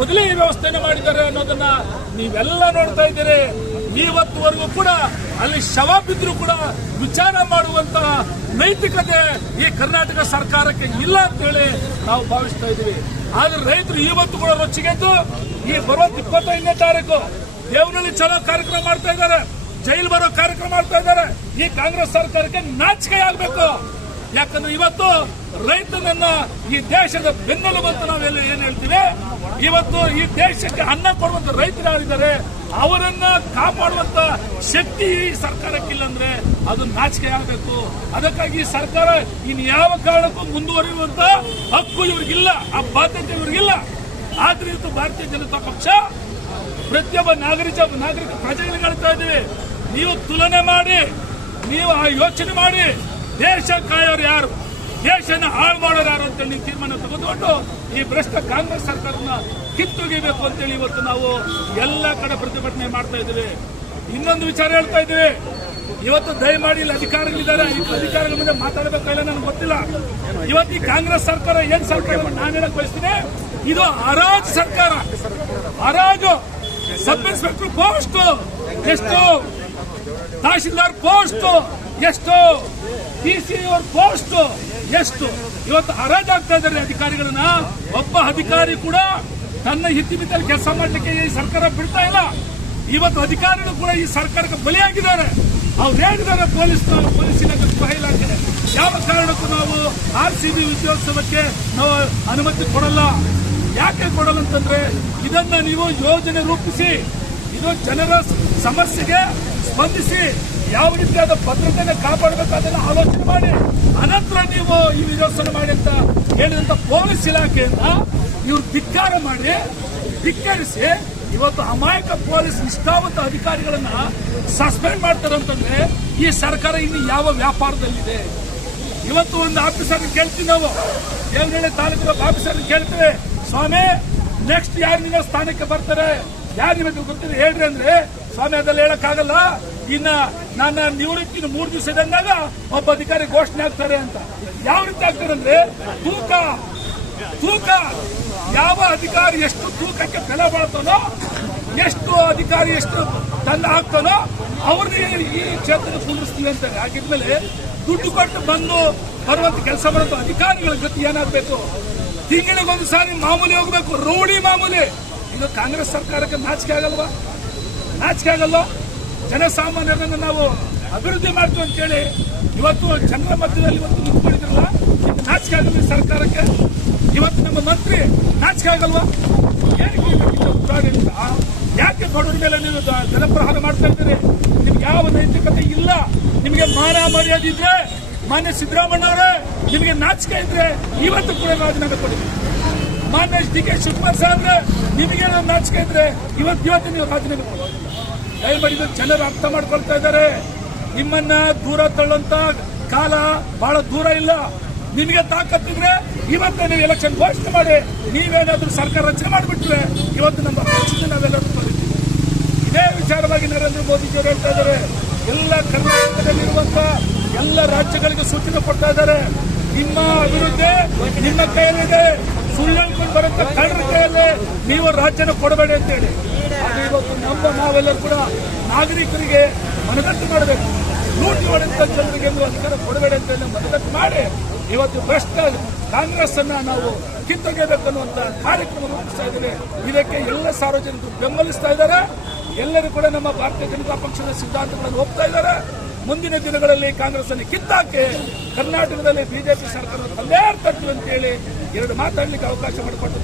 ಮೊದಲೇ ಈ ವ್ಯವಸ್ಥೆಯನ್ನು ಮಾಡಿದ್ದಾರೆ ಅನ್ನೋದನ್ನ ನೀವೆಲ್ಲ ನೋಡ್ತಾ ಇದ್ದೀರಿ. ಇವತ್ತುವರೆಗೂ ಕೂಡ ಅಲ್ಲಿ ಶವ ಬಿದ್ದರೂ ಕೂಡ ವಿಚಾರ ಮಾಡುವಂತ ನೈತಿಕತೆ ಈ ಕರ್ನಾಟಕ ಸರ್ಕಾರಕ್ಕೆ ಇಲ್ಲ ಅಂತೇಳಿ ನಾವು ಭಾವಿಸ್ತಾ ಇದ್ದೀವಿ. ಆದ್ರೆ ರೈತರು ಇವತ್ತು ಕೂಡ ರೊಚ್ಚಿಗೆದ್ದು ಈ ಬರುವಂತ ಇಪ್ಪತ್ತೈದನೇ ತಾರೀಕು ದೇವನಹಳ್ಳಿ ಚಲೋ ಕಾರ್ಯಕ್ರಮ ಮಾಡ್ತಾ ಇದ್ದಾರೆ. ಜೈಲ್ ಬರೋ ಕಾರ್ಯಕ್ರಮ ಮಾಡ್ತಾ ಇದ್ದಾರೆ. ಈ ಕಾಂಗ್ರೆಸ್ ಸರ್ಕಾರಕ್ಕೆ ನಾಚಿಕೆ ಆಗ್ಬೇಕು. ಯಾಕಂದ್ರೆ ಇವತ್ತು ರೈತನನ್ನ ಈ ದೇಶದ ಬೆನ್ನೆಲುಬಂತ ನಾವೆಲ್ಲ ಏನ್ ಹೇಳ್ತೀವಿ? ಇವತ್ತು ಈ ದೇಶಕ್ಕೆ ಅನ್ನ ಕೊಡುವಂತ ರೈತರು ಯಾರಿದ್ದಾರೆ, ಅವರನ್ನ ಕಾಪಾಡುವಂತ ಶಕ್ತಿ ಈ ಸರ್ಕಾರಕ್ಕಿಲ್ಲ ಅಂದ್ರೆ ಅದು ನಾಚಿಕೆ ಆಗಬೇಕು. ಅದಕ್ಕಾಗಿ ಸರ್ಕಾರ ಇನ್ ಯಾವ ಕಾರಣಕ್ಕೂ ಮುಂದುವರಿಯುವಂತ ಹಕ್ಕು ಇವ್ರಿಗಿಲ್ಲ, ಆ ಬಾಧ್ಯತೆ ಇವ್ರಿಗಿಲ್ಲ. ಆದ್ರೆ ಇವತ್ತು ಭಾರತೀಯ ಜನತಾ ಪಕ್ಷ ಪ್ರತಿಯೊಬ್ಬ ನಾಗರಿಕ ನಾಗರಿಕ ಪ್ರಜೆಗಳಿಗೆ ಹೇಳ್ತಾ ಇದ್ದೀವಿ, ನೀವು ತುಲನೆ ಮಾಡಿ, ನೀವು ಆ ಯೋಚನೆ ಮಾಡಿ ದೇಶ ಕಾಯೋರು ಯಾರು? ದೇಶನ ಹಾಳು ಮಾಡೋರು ಯಾರು ಅಂತೇಳಿ ತೀರ್ಮಾನ ತೆಗೆದುಕೊಂಡು ಈ ಭ್ರಷ್ಟ ಕಾಂಗ್ರೆಸ್ ಸರ್ಕಾರನ ಕಿತ್ತುಗಿಬೇಕು ಅಂತೇಳಿ ಇವತ್ತು ನಾವು ಎಲ್ಲ ಕಡೆ ಪ್ರತಿಭಟನೆ ಮಾಡ್ತಾ ಇದ್ದೀವಿ. ಇನ್ನೊಂದು ವಿಚಾರ ಹೇಳ್ತಾ ಇದ್ದೀವಿ. ಇವತ್ತು ದಯಮಾಡಿ ಇಲ್ಲಿ ಅಧಿಕಾರಿಗಳಿದ್ದಾರೆ. ಅಧಿಕಾರಿಗಳ ಮುಂದೆ ಮಾತಾಡಬೇಕಲ್ಲ ನನಗೆ ಗೊತ್ತಿಲ್ಲ. ಇವತ್ತು ಈ ಕಾಂಗ್ರೆಸ್ ಸರ್ಕಾರ ಏನ್ ಸರ್ಕಾರ ನಾನು ಹೇಳಕ್ ಬಯಸ್ತೀನಿ. ಇದು ಹರಾಜು ಸರ್ಕಾರ. ಹರಾಜು ಸಬ್ ಇನ್ಸ್ಪೆಕ್ಟರ್ ಪೋಸ್ಟ್. ಎಷ್ಟು ತಹಶೀಲ್ದಾರ್ ಪೋಸ್ಟ್ ಎಷ್ಟು? ಡಿ ಸಿ ಅವ್ರ ಪೋಸ್ಟ್ ಎಷ್ಟು? ಇವತ್ತು ಹರಾಜಾಗ್ತಾ ಇದ್ದಾರೆ ಅಧಿಕಾರಿಗಳನ್ನ. ಒಬ್ಬ ಅಧಿಕಾರಿ ಕೂಡ ತನ್ನ ಹಿತ್ತಿಮಿತ್ತಲ್ಲಿ ಕೆಲಸ ಮಾಡಲಿಕ್ಕೆ ಈ ಸರ್ಕಾರ ಬಿಡ್ತಾ ಇಲ್ಲ. ಇವತ್ತು ಅಧಿಕಾರಿಗಳು ಕೂಡ ಈ ಸರ್ಕಾರಕ್ಕೆ ಬಲಿಯಾಗಿದ್ದಾರೆ. ಅವ್ರು ಹೇಳಿದ್ದಾರೆ ಪೊಲೀಸ್ ಪೊಲೀಸ್ ಇಲಾಖೆ ಗೃಹ ಇಲಾಖೆ? ಯಾವ ಕಾರಣಕ್ಕೂ ನಾವು ಆರ್ ಸಿ ಬಿ ಉದ್ಯೋತ್ಸವಕ್ಕೆ ನಾವು ಅನುಮತಿ ಕೊಡಲ್ಲ. ಯಾಕೆ ಕೊಡಲ್ಲ ಅಂತಂದ್ರೆ ಇದನ್ನ ನೀವು ಯೋಜನೆ ರೂಪಿಸಿ, ಇದು ಜನರ ಸಮಸ್ಯೆಗೆ ಸ್ಪಂದಿಸಿ ಯಾವ ರೀತಿಯಾದ ಭದ್ರತೆಯನ್ನು ಕಾಪಾಡಬೇಕಾದ ಆಲೋಚನೆ ಮಾಡಿ, ಅನಂತರ ನೀವು ಈ ವಿರೋಧನ ಮಾಡಿ ಅಂತ ಹೇಳಿದಂತ ಪೊಲೀಸ್ ಇಲಾಖೆಯಿಂದ ಇವರು ಧಿಕ್ಕಾರ ಮಾಡಿ, ಧಿಕ್ಕರಿಸಿ ಇವತ್ತು ಅಮಾಯಕ ಪೊಲೀಸ್ ನಿಷ್ಠಾವಂತ ಅಧಿಕಾರಿಗಳನ್ನ ಸಸ್ಪೆಂಡ್ ಮಾಡ್ತಾರೆ ಅಂತಂದ್ರೆ ಈ ಸರ್ಕಾರ ಇನ್ನು ಯಾವ ವ್ಯಾಪಾರದಲ್ಲಿದೆ? ಇವತ್ತು ಒಂದು ಆಫೀಸರ್ ಕೇಳ್ತೀವಿ ನಾವು. ದೇವನಹಳ್ಳಿ ತಾಲೂಕಿನ ಆಫೀಸರ್ ಕೇಳ್ತೇವೆ. ಸ್ವಾಮಿ ನೆಕ್ಸ್ಟ್ ಯಾರು ನಿಮ್ಮ ಸ್ಥಾನಕ್ಕೆ ಬರ್ತಾರೆ? ಯಾರು ನಿಮಗೆ ಗೊತ್ತಿದೆ? ಹೇಳ್ರಿ ಅಂದ್ರೆ ಸ್ವಾಮಿ ಅದೆಲ್ಲ ಹೇಳಕ್ಕಾಗಲ್ಲ. ಇನ್ನ ನನ್ನ ನಿವೃತ್ತಿ ಮೂರು ದಿವಸ ಇದ್ದಂಗಾಗ ಒಬ್ಬ ಅಧಿಕಾರಿ ಘೋಷಣೆ ಆಗ್ತಾರೆ ಅಂತ. ಯಾವ ರೀತಿ ಆಗ್ತಾರೆ ಅಂದ್ರೆ ತೂಕ ತೂಕ, ಯಾವ ಅಧಿಕಾರಿ ಎಷ್ಟು ತೂಕಕ್ಕೆ ಬೆಲೆ ಬಾಳ್ತಾನೋ, ಎಷ್ಟು ಅಧಿಕಾರಿ ಎಷ್ಟು ತಂದ ಹಾಕ್ತಾನೋ, ಅವ್ರನ್ನೇ ಈ ಕ್ಷೇತ್ರದ ಕುಂದಿಸ್ತೀವಿ ಅಂತಾರೆ ಹಾಗಿದ್ಮೇಲೆ ದುಡ್ಡು ಕೊಟ್ಟು ಬಂದು ಬರುವಂತ ಕೆಲಸ ಮಾಡುವಂತ ಅಧಿಕಾರಿಗಳ ಜೊತೆ ಏನಾಗಬೇಕು? ತಿಂಗಳಿಗೊಂದು ಸಾರಿ ಮಾಮೂಲಿ ಹೋಗ್ಬೇಕು. ರೌಡಿ ಮಾಮೂಲಿ. ಇದು ಕಾಂಗ್ರೆಸ್ ಸರ್ಕಾರಕ್ಕೆ ನಾಚಿಕೆ ಆಗಲ್ವಾ? ನಾಚಿಕೆ ಆಗಲ್ಲ ಜನಸಾಮಾನ್ಯರನ್ನು ನಾವು ಅಭಿವೃದ್ಧಿ ಮಾಡ್ತೀವಿ ಅಂತೇಳಿ ಇವತ್ತು ಜನರ ಮಧ್ಯದಲ್ಲಿ ಇವತ್ತು ನಿಂತ್ಕೊಂಡಿದ್ರಲ್ಲ ಇದು ನಾಚಿಕೆ ಆಗಲ್ಲ ಸರ್ಕಾರಕ್ಕೆ? ಇವತ್ತು ನಮ್ಮ ಮಂತ್ರಿ ನಾಚಿಕೆ ಆಗಲ್ವಾ? ಏನಕ್ಕೆ ಯಾಕೆ ಬಡವರ ಮೇಲೆ ನೀವು ಜನಪ್ರಹಾರ ಮಾಡ್ತಾ ಇದ್ದೀರಿ? ನಿಮ್ಗೆ ಯಾವ ನೈತಿಕತೆ ಇಲ್ಲ? ನಿಮಗೆ ಮಾನ ಮರ್ಯಾದೆ ಇದ್ರೆ, ಮಾನ್ಯ ಸಿದ್ದರಾಮಣ್ಣ ಅವರೇ ನಿಮಗೆ ನಾಚಿಕೆ ಇದ್ರೆ ಇವತ್ತು ಕೂಡ ರಾಜೀನಾಮೆ ಕೊಡಿ. ಮಾನ್ಯ ಡಿ ಕೆ ಶಿವಕುಮಾರ್ ಸಾಹೇಬ್ರೆ, ನಿಮಗೆ ನಾಚಿಕೆ ಇದ್ರೆ ಇವತ್ತು ಇವತ್ತು ನೀವು ರಾಜೀನಾಮೆ ದಯಮಾಡಿ ಜನರು ಅರ್ಥ ಮಾಡ್ಕೊಳ್ತಾ ಇದ್ದಾರೆ. ನಿಮ್ಮನ್ನ ದೂರ ತಳ್ಳಂತ ಕಾಲ ಬಹಳ ದೂರ ಇಲ್ಲ. ನಿಮಗೆ ತಾಕತ್ತಿದ್ರೆ ಇವತ್ತೇ ನೀವು ಎಲೆಕ್ಷನ್ ಘೋಷಣೆ ಮಾಡಿ, ನೀವೇನಾದ್ರೂ ಸರ್ಕಾರ ರಚನೆ ಮಾಡಿಬಿಟ್ರೆ ಇವತ್ತು ನಮ್ಮ ರಾಜ್ಯದಲ್ಲಿ ನಾವೆಲ್ಲರೂ ಬಂದಿದ್ದೀವಿ ಇದೇ ವಿಚಾರವಾಗಿ ನರೇಂದ್ರ ಮೋದಿಜಿಯವರು ಹೇಳ್ತಾ ಇದ್ದಾರೆ. ಎಲ್ಲ ಕರ್ನಾಟಕದಲ್ಲಿರುವಂತ ಎಲ್ಲ ರಾಜ್ಯಗಳಿಗೆ ಸೂಚನೆ ಕೊಡ್ತಾ ಇದ್ದಾರೆ. ನಿಮ್ಮ ಅಭಿವೃದ್ಧಿ ನಿಮ್ಮ ಕೈಯಲ್ಲಿದೆ. ಸುಳ್ಳು ಹೇಳ್ಕೊಂಡು ಬರುತ್ತೆ. ಕಳ್ಳರ ನೀವು ರಾಜ್ಯನ ಕೊಡಬೇಡಿ ಅಂತೇಳಿ. ಹೇಳಿ ಇವತ್ತು ನಮ್ಮ ನಾವೆಲ್ಲರೂ ಕೂಡ ನಾಗರಿಕರಿಗೆ ಮನದಟ್ಟು ಮಾಡಬೇಕು. ಲೂಟಿ ಮಾಡಿದಂತ ಜನರಿಗೆ ಅಧಿಕಾರ ಕೊಡಬೇಡಿ ಅಂತ ಹೇಳಿ ಮನದಟ್ಟು ಮಾಡಿ. ಇವತ್ತು ಭ್ರಷ್ಟ ಕಾಂಗ್ರೆಸ್ ಅನ್ನ ನಾವು ಕಿತ್ತೊಗೆಯಬೇಕನ್ನುವಂತ ಕಾರ್ಯಕ್ರಮ ರೂಪಿಸ್ತಾ ಇದ್ದೇವೆ. ಇದಕ್ಕೆ ಎಲ್ಲ ಸಾರ್ವಜನಿಕರು ಬೆಂಬಲಿಸ್ತಾ ಇದ್ದಾರೆ. ಎಲ್ಲರೂ ಕೂಡ ನಮ್ಮ ಭಾರತೀಯ ಜನತಾ ಪಕ್ಷದ ಸಿದ್ಧಾಂತಗಳನ್ನು ಒಪ್ತಾ ಇದ್ದಾರೆ. ಮುಂದಿನ ದಿನಗಳಲ್ಲಿ ಕಾಂಗ್ರೆಸ್ ಅನ್ನು ಕಿತ್ತಾಕಿ ಕರ್ನಾಟಕದಲ್ಲಿ ಬಿಜೆಪಿ ಸರ್ಕಾರ ತಂದೇ ಅಂತ ಅಂತೇಳಿ ಎರಡು ಮಾತಾಡಲಿಕ್ಕೆ ಅವಕಾಶ ಮಾಡಿಕೊಟ್ಟು